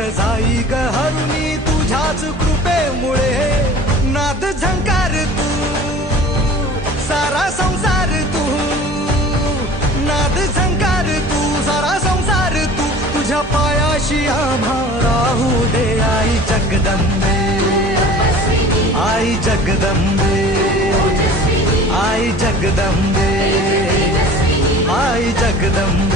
संकट जाई ग हरुनी तुझ्याच कृपेमुळे नाद झंकार तू सारा संसार तू नाद झंकार तू सारा संसार तू तुझ्या पायाशी आम्हा राहू दे आई जगदंबे आई जगदंबे आई जगदंबे आई जगदंबे